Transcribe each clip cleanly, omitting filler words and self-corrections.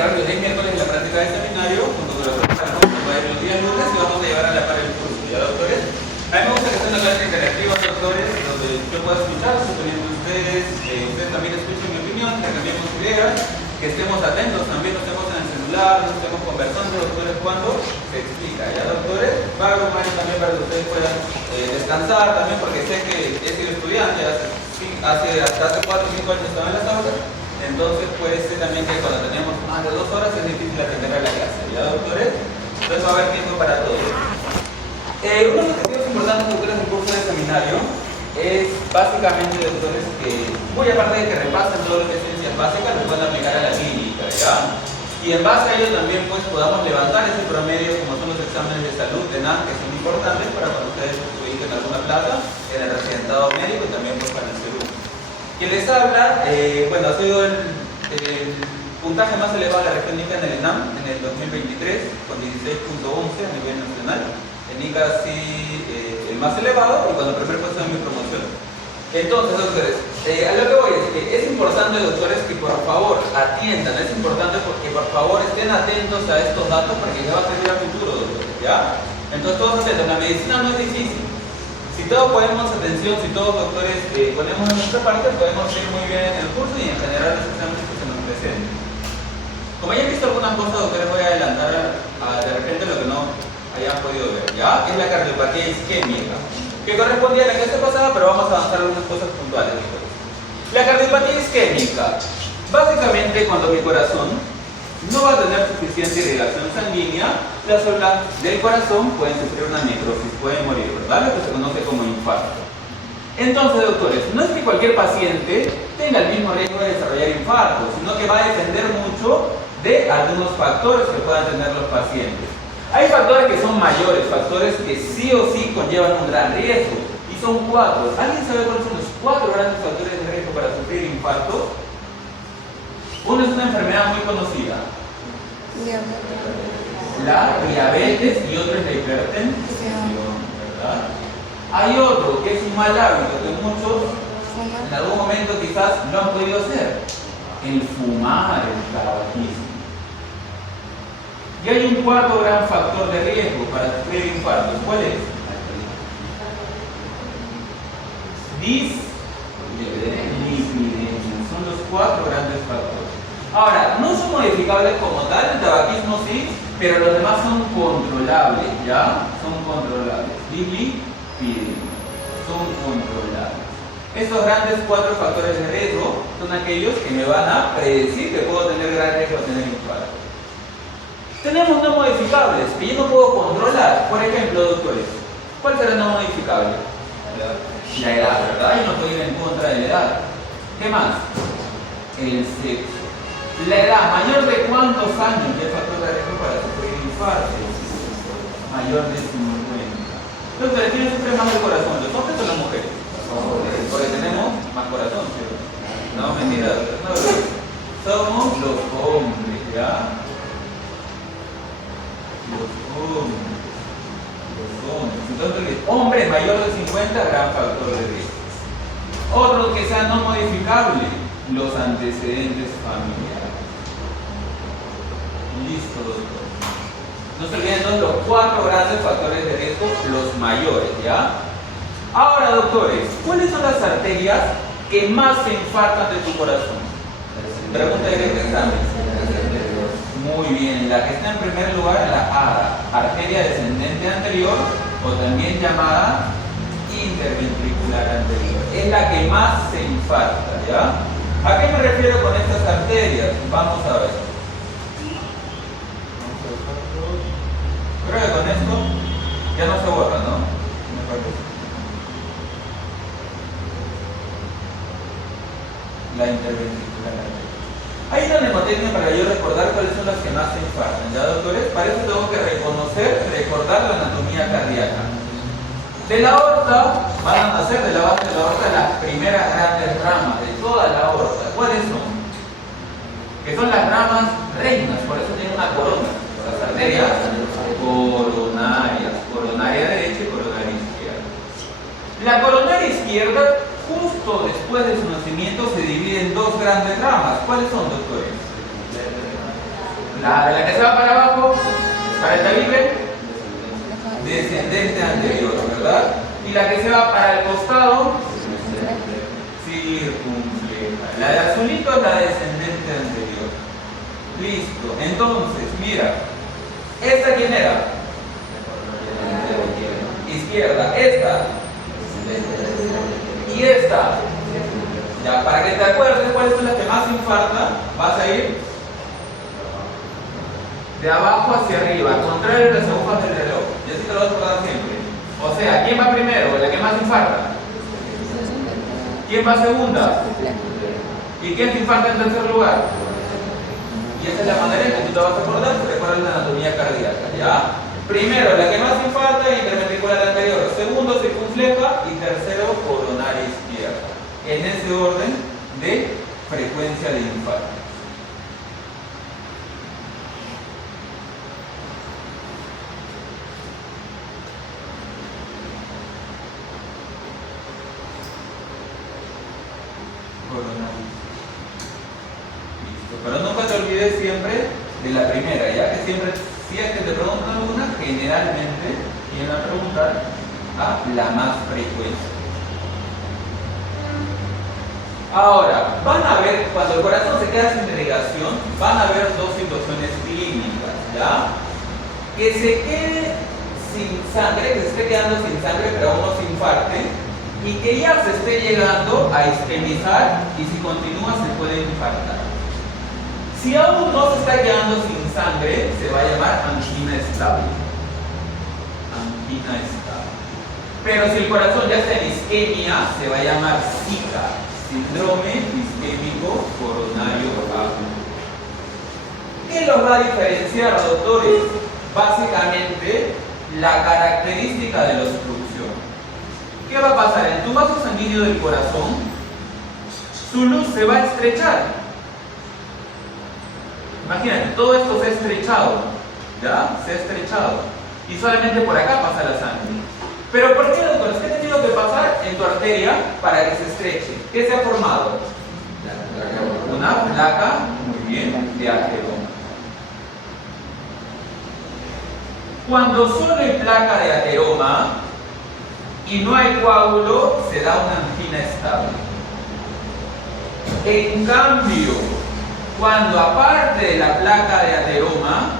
agarrar los 10 miércoles en la práctica del seminario, junto con los profesores va a ir los días lunes y vamos a llevar a la par el curso, ¿ya, doctores? A mí me gusta que sea una clase interactiva, doctores, donde yo pueda escuchar sus opiniones de ustedes, ustedes también escuchen mi opinión, que cambiemos ideas, que estemos atentos también, no estemos en el celular, no estemos conversando, doctores, cuando se explica, ¿ya, doctores? Para acompañar también para que ustedes puedan descansar también, porque sé que he sido estudiante hasta hace 4 o 5 años estaba en las aulas. Entonces puede ser también que cuando tenemos más de 2 horas es difícil atender a la clase, ¿ya, doctores? Entonces va a haber tiempo para todos. Uno de los objetivos importantes, doctores, del curso de seminario es básicamente, doctores, que muy aparte de que repasen todo lo que es ciencias básicas, lo puedan aplicar a la clínica, ¿ya? Y en base a ello también pues podamos levantar ese promedio, como son los exámenes de salud de NAM, que son importantes para cuando ustedes ubiquen alguna plaza en el residentado médico y también pues para el CERU. Quien les habla, bueno, ha sido el puntaje más elevado de la región NICA en el ENAM en el 2023, con 16.11 a nivel nacional. En NICA sí el más elevado y cuando primer puesto en mi promoción. Entonces, doctores, a lo que voy es que es importante, doctores, que por favor atiendan, es importante porque por favor estén atentos a estos datos porque ya va a servir a futuro, doctores, ¿ya? Entonces todos atentos, la medicina no es difícil. Si todos ponemos atención, si todos, doctores, ponemos en nuestra parte, podemos ir muy bien en el curso y en general los exámenes que se nos presenten. Como ya han visto algunas cosas, doctores, voy a adelantar de repente lo que no hayan podido ver, ¿ya? Es la cardiopatía isquémica, que correspondía a la clase pasada, pero vamos a avanzar algunas cosas puntuales, doctores. La cardiopatía isquémica, básicamente cuando mi corazón no va a tener suficiente irrigación sanguínea, las células del corazón pueden sufrir una necrosis, pueden morir, ¿verdad? Lo que se conoce como infarto. Entonces, doctores, no es que cualquier paciente tenga el mismo riesgo de desarrollar infarto, sino que va a depender mucho de algunos factores que puedan tener los pacientes. Hay factores que son mayores, factores que sí o sí conllevan un gran riesgo, y son 4. ¿Alguien sabe cuáles son los 4 grandes factores de riesgo para sufrir infarto? Uno es una enfermedad muy conocida, la diabetes, y otro es la hipertensión, ¿verdad? Hay otro que es un mal hábito que muchos en algún momento quizás lo han podido hacer, el fumar, el tabaquismo. Y hay un cuarto gran factor de riesgo para sufrir infartos. ¿Cuál es? Dislipidemia. Son los 4 grandes factores. Ahora, no son modificables como tal, el tabaquismo sí, pero los demás son controlables, ¿ya? Son controlables. Dislipidemia. Son controlables. Estos grandes 4 factores de riesgo son aquellos que me van a predecir que puedo tener gran riesgo de tener infarto. Tenemos no modificables que yo no puedo controlar. Por ejemplo, doctores, ¿cuál será no modificable? La edad, ¿verdad? Yo no puedo ir en contra de la edad. ¿Qué más? El sexo. La edad, ¿mayor de cuántos años es factor de riesgo para sufrir infarto? Mayor de 50. Doctores, ¿quién sufre más del corazón? ¿Los hombres o las mujeres? Porque tenemos más corazón, ¿cierto? No, mentira, doctores. No, somos los hombres, ¿ya? Los hombres. Entonces, hombres mayores de 50, gran factor de riesgo. Otro que sea no modificable, los antecedentes familiares. Listo, doctor. No se olviden entonces los 4 grandes factores de riesgo, los mayores, ¿ya? Ahora, doctores, ¿cuáles son las arterias que más se infartan de tu corazón? Pregunta directa examen. Muy bien, la que está en primer lugar, la ARA, arteria descendente anterior, o también llamada interventricular anterior. Es la que más se infarta, ¿ya? ¿A qué me refiero con estas arterias? Vamos a ver. Creo que con esto ya no se borra, ¿no? Me parece. La interventricular anterior. Hay una mnemotecnia para yo recordar cuáles son las que más se infartan, ¿ya, doctores? Para eso tengo que recordar la anatomía cardíaca. De la aorta van a nacer de la base de la aorta las primeras grandes ramas de toda la aorta. ¿Cuáles son? Que son las ramas reinas, por eso tiene una corona. Las arterias coronarias, coronaria derecha y coronaria izquierda. La coronaria izquierda, justo después de su nacimiento, se divide en 2 grandes ramas. ¿Cuáles son, doctores? Claro, la que se va para abajo, para el tabique, descendente anterior, ¿verdad? Y la que se va para el costado, circunfleja. La de azulito es la descendente anterior. Listo. Entonces, mira, ¿esta quién era? Izquierda. Esta. Y esta. Ya, para que te acuerdes cuál es la que más infarta, vas a ir de abajo hacia arriba, contrario a las agujas del reloj. Y así te lo vas a acordar siempre. O sea, ¿quién va primero? La que más infarta. ¿Quién va segunda? ¿Y quién se infarta en tercer lugar? Y esa es la manera en que tú te vas a acordar si recuerdas la anatomía cardíaca, ¿ya? Primero, la que más infarta, interventricular anterior. Segundo, circunfleja. Y tercero, coronaria izquierda. En ese orden de frecuencia de infarto. Listo. Pero nunca te olvides siempre de la primera, ya que siempre, si es que te preguntan una, generalmente vienen a preguntar a la más frecuente. Ahora, van a ver, cuando el corazón se queda sin irrigación, van a haber dos situaciones clínicas, ¿ya? Que se quede sin sangre, que se esté quedando sin sangre, pero aún no se infarte, y que ya se esté llegando a isquemizar y si continúa se puede infartar. Si aún no se está quedando sin sangre, se va a llamar angina estable. Angina estable. Pero si el corazón ya está en isquemia, se va a llamar SICA, síndrome isquémico coronario agudo. ¿Qué los va a diferenciar, doctores? Básicamente, la característica de la obstrucción. ¿Qué va a pasar? En tu vaso sanguíneo del corazón, su luz se va a estrechar. Imagínate, todo esto se ha estrechado, ¿ya? Se ha estrechado. Y solamente por acá pasa la sangre. ¿Pero por qué, doctores? ¿Qué ha tenido que pasar en tu arteria para que se estreche? ¿Qué se ha formado? Una placa, muy bien, de ateroma. Cuando solo hay placa de ateroma y no hay coágulo, se da una angina estable. En cambio, cuando aparte de la placa de ateroma,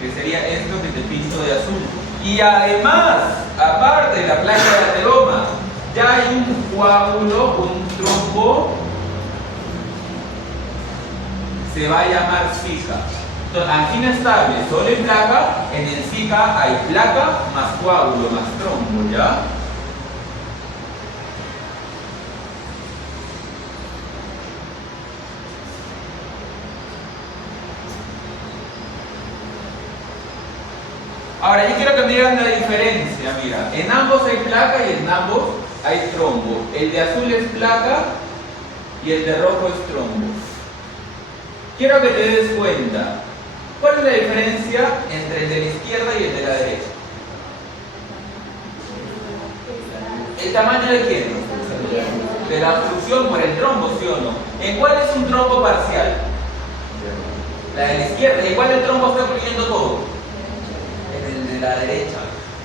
que sería esto que te pinto de azul, y además, aparte de la placa de ateroma, ya hay un coágulo, un trombo, se va a llamar SICA. Entonces, angina estable, solo en placa, en el SICA hay placa más coágulo más trombo, ¿ya? Ahora, yo quiero que me digan la diferencia, mira, en ambos hay placa y en ambos hay trombo. El de azul es placa y el de rojo es trombo. Quiero que te des cuenta, ¿cuál es la diferencia entre el de la izquierda y el de la derecha? ¿El tamaño de quién? De la obstrucción por el trombo, ¿sí o no? ¿En cuál es un trombo parcial? La de la izquierda. ¿Y cuál el trombo está ocluyendo todo? La derecha.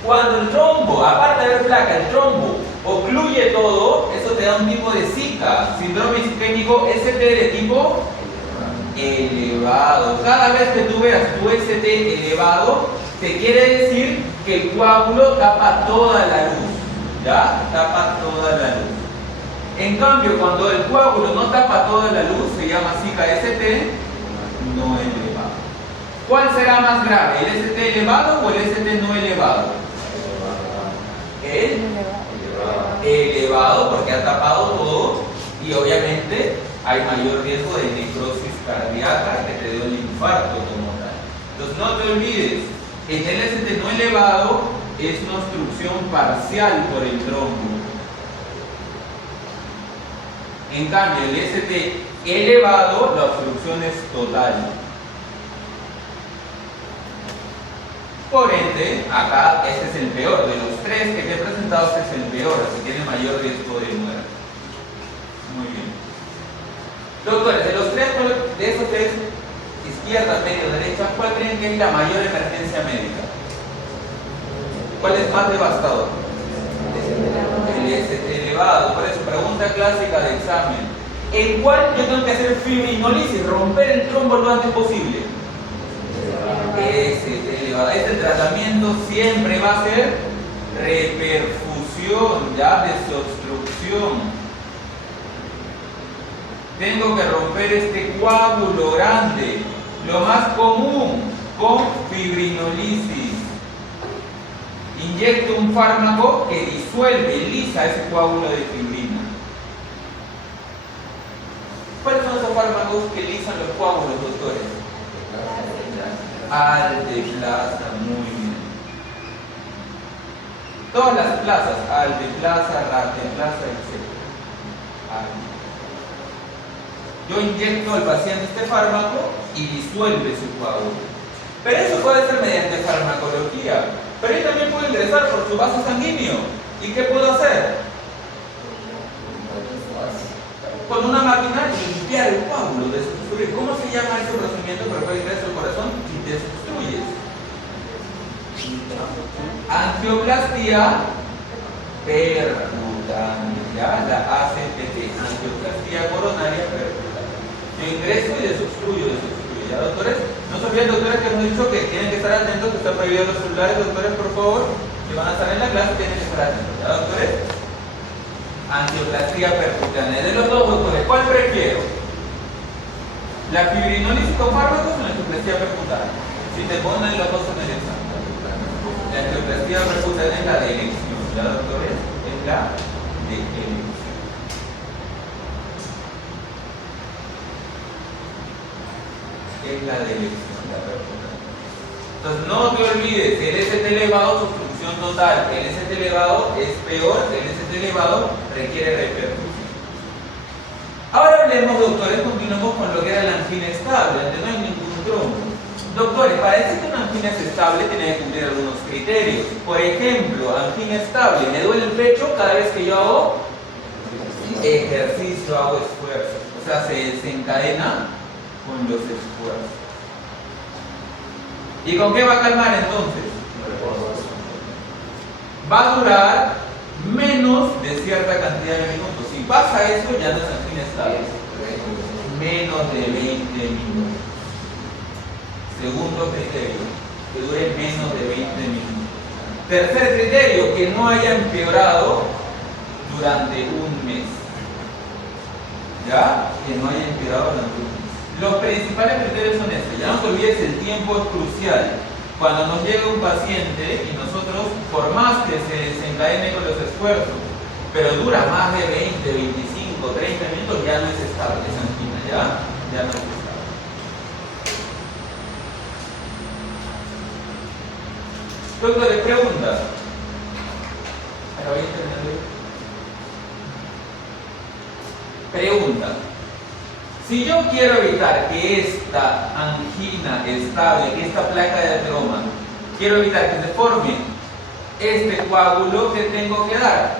Cuando el trombo, aparte de haber placa, el trombo ocluye todo, eso te da un tipo de SICA, síndrome isquémico ST de tipo elevado. Cada vez que tú veas tu ST elevado, te quiere decir que el coágulo tapa toda la luz, ¿ya? Tapa toda la luz. En cambio, cuando el coágulo no tapa toda la luz, se llama SICA ST no elevado. ¿Cuál será más grave? ¿El ST elevado o el ST no elevado? El elevado, porque ha tapado todo y obviamente hay mayor riesgo de necrosis cardíaca, que te dé un infarto como tal. Entonces no te olvides, en el ST no elevado es una obstrucción parcial por el trombo. En cambio, el ST elevado, la obstrucción es total. Por ende, acá este es el peor. De los tres que te he presentado, este es el peor, así que tiene mayor riesgo de muerte. Muy bien. Doctores, de los tres, de esos tres izquierda, medio, derecha, ¿cuál creen que es la mayor emergencia médica? ¿Cuál es más devastador? El ST elevado. Por eso, pregunta clásica de examen. ¿En cuál yo tengo que hacer fibrinolisis, romper el trombo lo antes posible? ST elevado. Este tratamiento siempre va a ser reperfusión, ya, desobstrucción. Tengo que romper este coágulo grande. Lo más común, con fibrinolisis. Inyecto un fármaco que disuelve, lisa ese coágulo de fibrina. ¿Cuáles son esos fármacos que lisan los coágulos, doctores? Alteplasa, muy bien. Todas las plazas, alteplasa, rateplasa, etc. Yo inyecto al paciente este fármaco y disuelve su coágulo. Pero eso puede ser mediante farmacología. Pero yo también puedo ingresar por su vaso sanguíneo. ¿Y qué puedo hacer? Con una máquina limpiar el coágulo, desobstruir. ¿Cómo se llama ese procedimiento para que ingrese al corazón? Y desobstruyes. Angioplastía percutánea, la ACPT, angioplastía coronaria percutánea. Yo ingreso y desobstruyo. ¿Ya, doctores? No se olviden, doctores, que hemos dicho que tienen que estar atentos, que están prohibidos los celulares, doctores, por favor, que van a estar en la clase, tienen que estar atentos. ¿Ya, doctores? Angioplastía percutánea. De los dos, doctores, ¿cuál prefiero? ¿La fibrinolisis con fármacos o la angioplastía percutánea? Si te ponen los dos en el examen. La angioplastía percutánea es la de elección, ¿ya, doctores? Es la de elección. Es la de elección, la percutánea. Entonces, no te olvides, el ST elevado, obstrucción total. El ST elevado es peor, el ST elevado requiere repercusión. Ahora hablemos, doctores, continuamos con lo que era la angina estable, donde no hay ningún trombo. Doctores, para decir que una angina es estable tiene que cumplir algunos criterios. Por ejemplo, angina estable, me duele el pecho cada vez que yo hago ejercicio, hago esfuerzo. O sea, se desencadena con los esfuerzos. ¿Y con qué va a calmar entonces? Va a durar menos de cierta cantidad de minutos. Si pasa eso, ya no es angina estable. Menos de 20 minutos. Segundo criterio, que dure menos de 20 minutos. Tercer criterio, que no haya empeorado durante un mes. ¿Ya? Que no haya empeorado durante un mes. Los principales criterios son estos. Ya no te olvides, el tiempo es crucial. Cuando nos llega un paciente y nosotros, por más que se desencadene con los esfuerzos, pero dura más de 20, 25, 30 minutos, ya no es estable esa angina, ya no es estable. Doctores, preguntas. Pregunta. Si yo quiero evitar que esta angina estable, que esta placa de ateroma, quiero evitar que se forme este coágulo, ¿qué tengo que dar?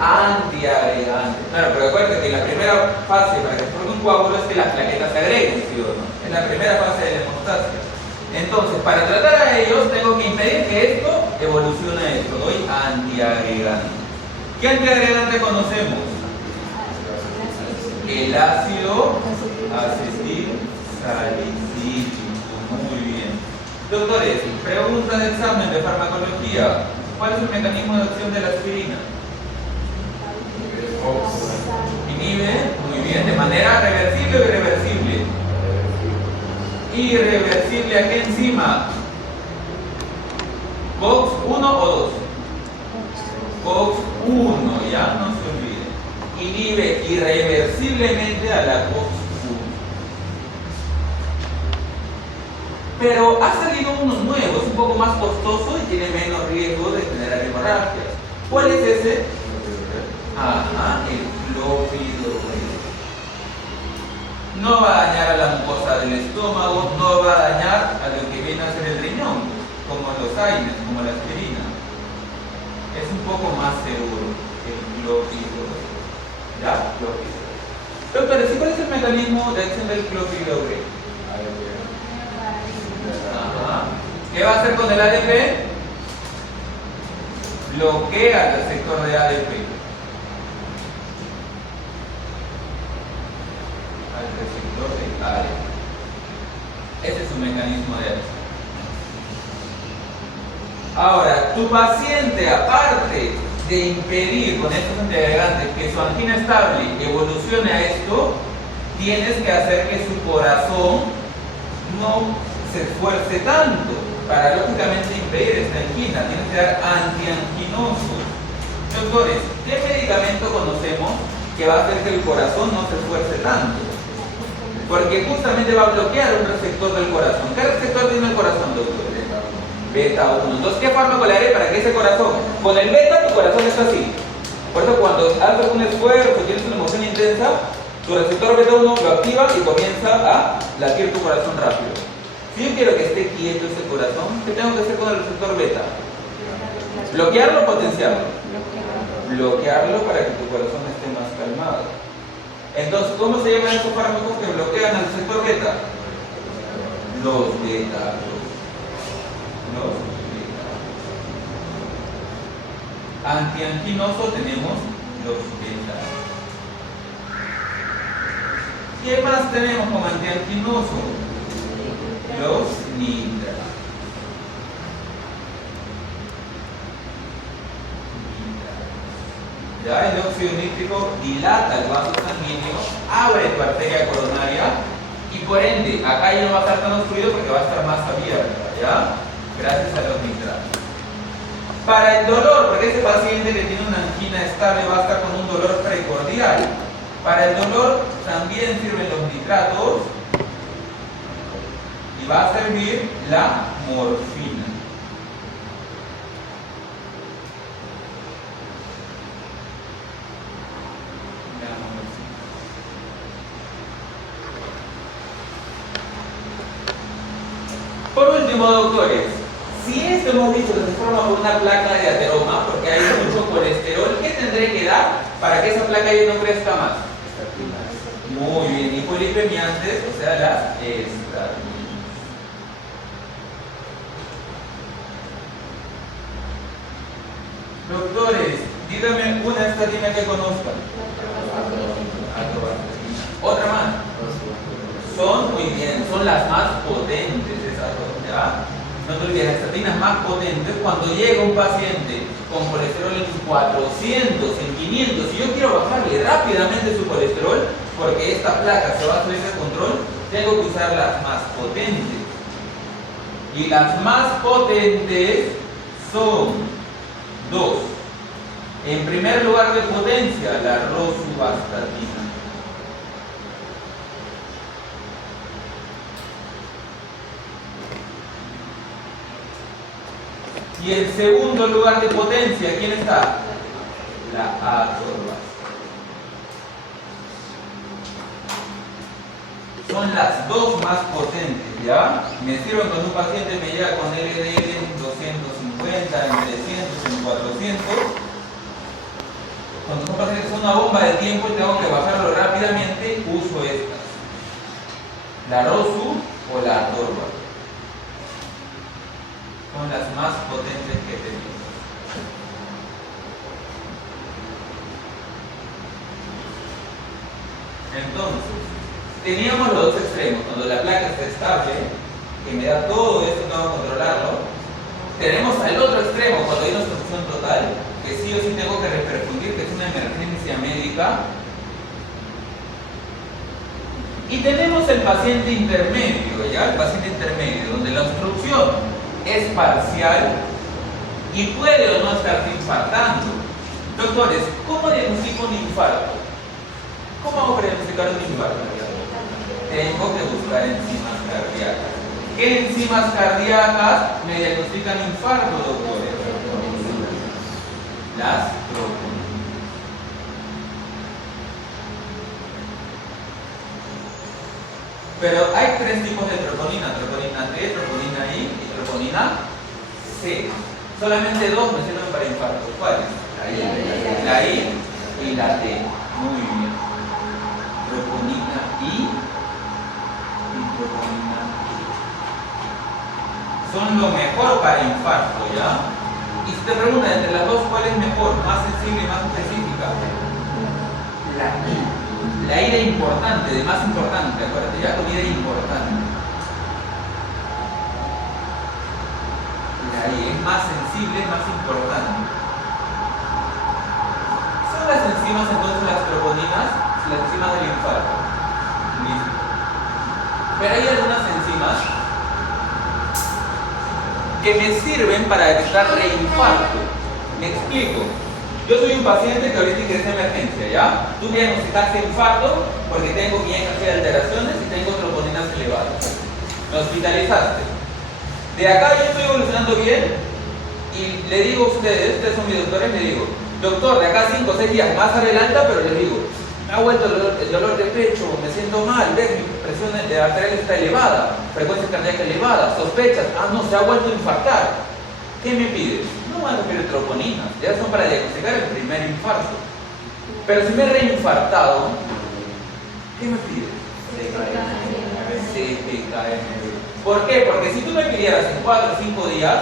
Antiagregante. Claro, pero recuerden que la primera fase para que se forme un coágulo es que las plaquetas se agreguen, ¿sí o no? Es la primera fase de la hemostasia. Entonces, para tratar a ellos, tengo que impedir que esto evolucione a esto. Doy antiagregante. ¿Qué antiagregante conocemos? El ácido acetilsalicílico. Muy bien. Doctores, pregunta de examen de farmacología. ¿Cuál es el mecanismo de acción de la aspirina? Inhibe, muy bien, de manera reversible o irreversible. Irreversible, ¿a qué enzima? COX-1 o 2. COX-1, ya no se olvide. Inhibe irreversiblemente a la COX-1. Pero ha salido uno nuevo, es un poco más costoso y tiene menos riesgo de generar hemorragias. ¿Cuál es ese? Ajá, el clopidogrel. No va a dañar a la mucosa del estómago, no va a dañar a lo que viene a ser el riñón, como los AINES, como la aspirina. Es un poco más seguro que el clopidogrel. ¿Ya? Clopidogrel. Doctores, ¿y cuál es el mecanismo de acción del clopidogrel? ¿Qué va a hacer con el ADP? Bloquea el receptor de ADP. Al receptor de ADP. Ese es un mecanismo de acción. Ahora, tu paciente, aparte de impedir con estos antiagregantes que su angina estable evolucione a esto, tienes que hacer que su corazón no se esfuerce tanto para lógicamente impedir esta angina. Tienes que dar antianginosos. Doctores, ¿qué medicamento conocemos que va a hacer que el corazón no se esfuerce tanto? Porque justamente va a bloquear un receptor del corazón. ¿Qué receptor tiene el corazón, doctor? Beta 1. Entonces, ¿qué fármaco le haré para que ese corazón? Con el beta, tu corazón está así. Por eso, cuando haces un esfuerzo, tienes una emoción intensa, tu receptor beta 1 lo activa y comienza a latir tu corazón rápido. Si yo quiero que esté quieto ese corazón, ¿qué tengo que hacer con el receptor beta? ¿Bloquearlo o potenciarlo? Bloquearlo para que tu corazón esté más calmado. Entonces, ¿cómo se llaman esos fármacos que bloquean al receptor beta? Los beta. Los beta. Antianginoso tenemos los beta. ¿Qué más tenemos como antianginoso? Los nitras. Ya el óxido nítrico dilata el vaso sanguíneo, abre tu arteria coronaria y por ende acá ya no va a estar tan obstruido porque va a estar más abierta, ¿ya? Gracias a los nitratos. Para el dolor, porque ese paciente que tiene una angina estable va a estar con un dolor precordial. Para el dolor también sirven los nitratos y va a servir la morfina. Por último, doctores, si esto hemos dicho que se forma por una placa de ateroma, porque hay mucho colesterol, ¿qué tendré que dar para que esa placa ya no crezca más? Muy bien, hipolipemiantes, o sea, las estatinas. Doctores, díganme una estatina que conozcan. Otra más. Son, muy bien, son las más potentes esas dos, ¿ya? No te olvides, las estatinas más potentes, cuando llega un paciente con colesterol en 400, en 500, si yo quiero bajarle rápidamente su colesterol, porque esta placa se va a salir de control, tengo que usar las más potentes. Y las más potentes son dos. En primer lugar de potencia, la rosuvastatina. Y en segundo lugar de potencia, ¿quién está? La atorvastatina. Son las dos más potentes, ¿ya? Me sirven cuando un paciente me llega con LDL en 250, en 300, en 400. Cuando un paciente es una bomba de tiempo y tengo que bajarlo rápidamente, uso estas. La rosu o la atorva. Son las más potentes que tenemos. Entonces, teníamos los dos extremos. Cuando la placa está estable, que me da todo esto, tengo que controlarlo. Tenemos al otro extremo, cuando hay una obstrucción total, que sí o sí tengo que repercutir, que es una emergencia médica. Y tenemos el paciente intermedio, ¿ya? El paciente intermedio, donde la obstrucción es parcial y puede o no estar infartando. Doctores, ¿cómo diagnostico un infarto? ¿Cómo hago para diagnosticar un infarto? Tengo que buscar enzimas cardíacas. ¿Qué enzimas cardíacas me diagnostican infarto, doctores? Las troponinas. Pero hay tres tipos de troponina: troponina T, troponina I y troponina C. Solamente dos me sirven para infarto. ¿Cuáles? La I y la T. Muy bien. Troponina I y troponina I. son lo mejor para infarto, ¿ya? Y si te preguntan entre las dos, ¿cuál es mejor? ¿Más sensible y más específica? La I de importante, de más importante, acuérdate, ya con I de importante. La I es más sensible, más importante. ¿Son las enzimas entonces las troponinas? Las enzimas del infarto. Listo. Pero hay algunas enzimas que me sirven para detectar reinfarto. Me explico. Yo soy un paciente que ahorita ingresa en emergencia, ¿ya? Tú me diagnosticaste infarto porque tengo mi EKG de alteraciones y tengo troponinas elevadas. Me hospitalizaste. De acá yo estoy evolucionando bien y le digo a ustedes son mis doctores, le digo, doctor, de acá 5 o 6 días más adelanta, pero les digo, me ha vuelto el dolor de pecho, me siento mal, ves, mi presión arterial está elevada, frecuencia cardíaca elevada, sospechas, no, se ha vuelto a infartar. ¿Qué me pides? No van a pedir troponinas, ya son para diagnosticar el primer infarto. Pero si me he reinfartado, ¿qué me pides? CPKM. ¿Por qué? Porque si tú me pidieras en 4 o 5 días,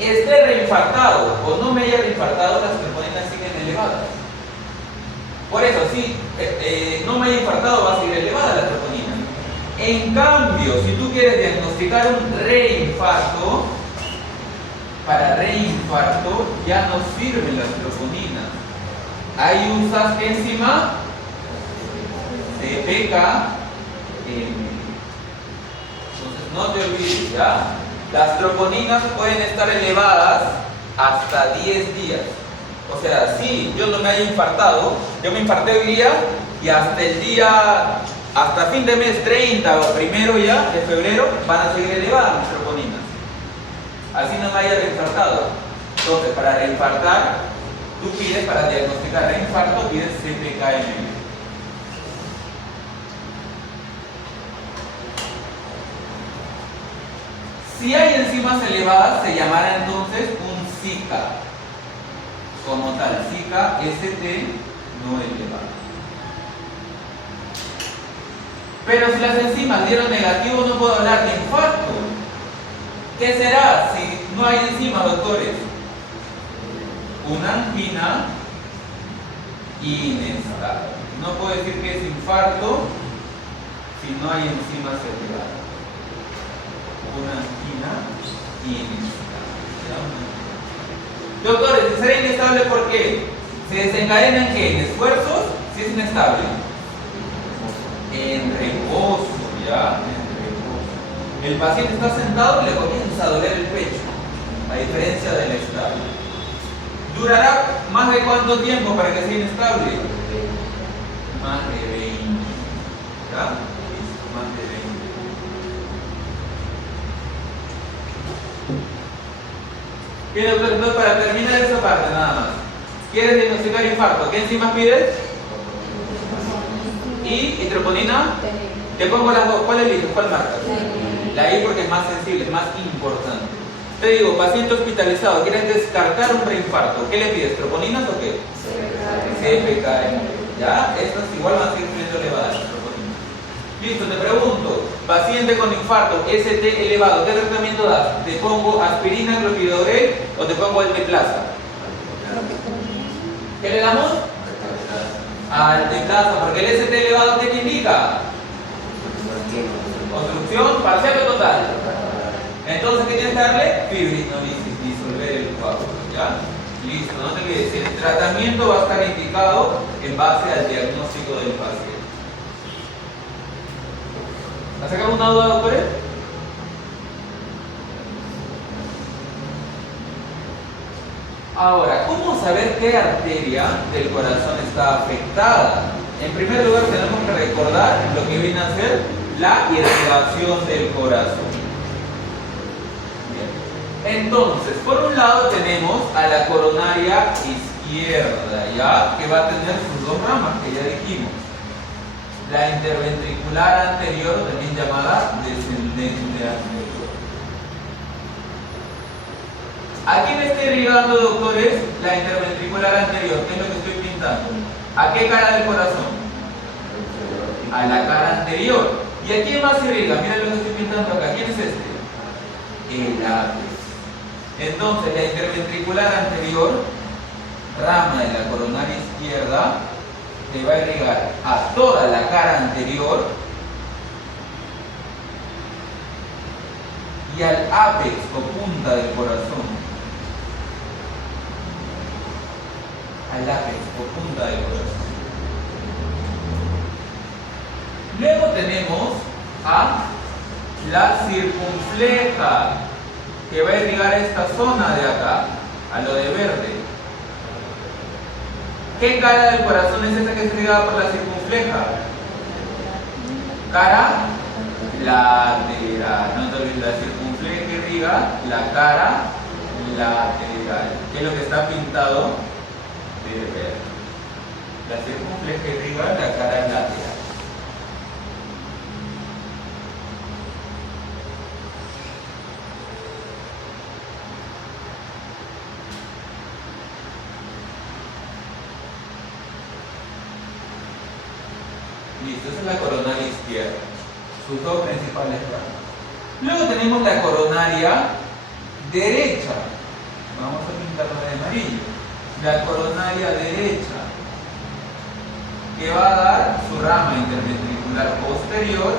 esté reinfartado o no me haya reinfartado, las troponinas siguen elevadas. Por eso, si no me haya infartado, va a seguir elevada la troponina. En cambio, si tú quieres diagnosticar un reinfarto, para reinfarto ya no sirven las troponinas. Ahí usas ¿qué enzima? CPKM. Entonces no te olvides, ¿ya? Las troponinas pueden estar elevadas hasta 10 días. O sea, si yo no me haya infartado, yo me infarté hoy día y hasta fin de mes 30 o primero ya de febrero van a seguir elevadas mis troponinas. Así no me haya reinfartado. Entonces, para reinfartar, tú pides, para diagnosticar reinfarto, pides CPKM. Si hay enzimas elevadas, se llamará entonces un SICA. Como tal, SICA, ST no elevado. Pero si las enzimas dieron negativo, no puedo hablar de infarto. ¿Qué será si no hay enzimas, doctores? Una angina inestable. No puedo decir que es infarto si no hay enzimas elevadas. Una angina inestable. Doctores, ¿será inestable por qué? ¿Se desencadena en qué? ¿En esfuerzos? Si es inestable. En reposo, ¿ya? En reposo. El paciente está sentado y le comienza a doler el pecho, a diferencia del estable. ¿Durará más de cuánto tiempo para que sea inestable? Más de 20. ¿Ya? Listo, más de 20. Bien, doctor, entonces para terminar esa parte nada más. ¿Quieres diagnosticar infarto? ¿Qué enzimas pides? ¿Y troponina? Te pongo las dos. ¿Cuál eliges? ¿Cuál marcas? La I porque es más sensible, es más importante. Te digo, paciente hospitalizado, ¿quieres descartar un reinfarto? ¿Qué le pides? ¿Troponinas o qué? CPKM. ¿Ya? Estas igual van a seguir siendo elevadas las troponinas. Listo, te pregunto, paciente con infarto, ST elevado, ¿qué tratamiento das? ¿Te pongo aspirina, clopidogrel o te pongo alteplasa? ¿Qué le damos? Alteplasa, porque el ST elevado, ¿qué te indica? Obstrucción parcial o total. Entonces, ¿qué tienes que darle? Fibrinolisis, disolver el coágulo, ¿ya? Listo, no te olvides, el tratamiento va a estar indicado en base al diagnóstico del paciente. ¿Has sacado una duda, doctores? Ahora, ¿cómo saber qué arteria del corazón está afectada? En primer lugar, tenemos que recordar lo que viene a ser la irrigación del corazón. Bien. Entonces, por un lado tenemos a la coronaria izquierda, ¿ya? Que va a tener sus dos ramas, que ya dijimos. La interventricular anterior, también llamada descendente anterior. Aquí me está irrigando, doctores, la interventricular anterior, que es lo que estoy pintando. ¿A qué cara del corazón? A la cara anterior. ¿Y a quién más irriga? Miren lo que estoy pintando acá. ¿Quién es este? el ápex. Entonces la interventricular anterior, rama de la coronaria izquierda, que va a irrigar a toda la cara anterior y al ápex o punta del corazón. Al ápex o punta del corazón. Luego tenemos a la circunfleja, que va a irrigar esta zona de acá, a lo de verde. ¿Qué cara del corazón es esa que es irrigada por la circunfleja? Cara lateral. No te olvides, la circunfleja irriga la cara lateral. ¿Qué es lo que está pintado de verde? La circunfleja irriga la cara lateral. Listo, esa es la coronaria izquierda, sus dos principales ramas. Luego tenemos la coronaria derecha. Vamos a pintarla de amarillo. La coronaria derecha, que va a dar su rama interventricular posterior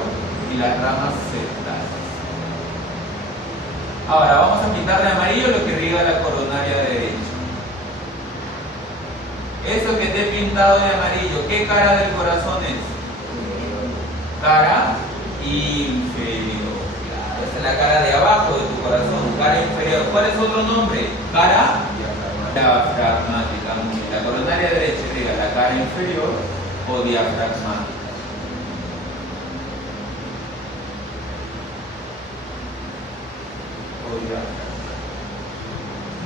y las ramas secundarias. Ahora vamos a pintar de amarillo lo que irriga la coronaria derecha. Eso que te he pintado de amarillo, ¿qué cara del corazón es? Cara inferior. Claro, esa es la cara de abajo de tu corazón, cara inferior. ¿Cuál es otro nombre? Cara diafragmática. La coronaria derecha irriga la cara inferior o diafragmática.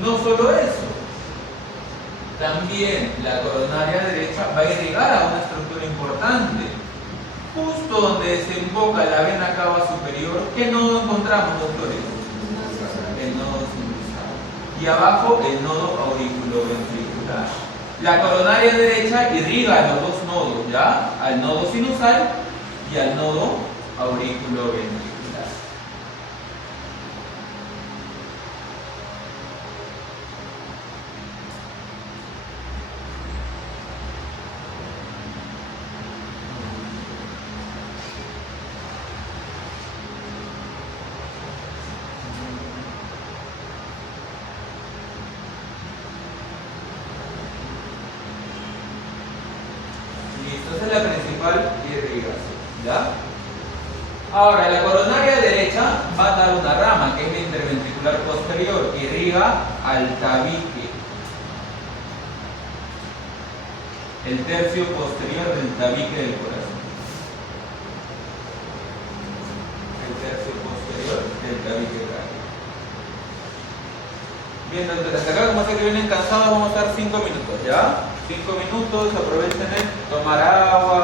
No solo eso, también la coronaria derecha va a irrigar a una estructura importante. Justo donde desemboca la vena cava superior, ¿qué nodo encontramos, doctores? El nodo sinusal. Y abajo el nodo auriculoventricular. La coronaria derecha irriga a los dos nodos, ¿ya? Al nodo sinusal y al nodo auriculoventricular. Esa es la principal irrigación, ¿ya? Ahora, la coronaria derecha va a dar una rama, que es la interventricular posterior, que irriga al tabique. El tercio posterior del tabique del corazón. El tercio posterior del tabique cardíaco. Bien, entonces hasta acá, como sé que vienen cansados, vamos a estar 5 minutos, ¿ya? 5 minutos, aprovechen, tomar agua.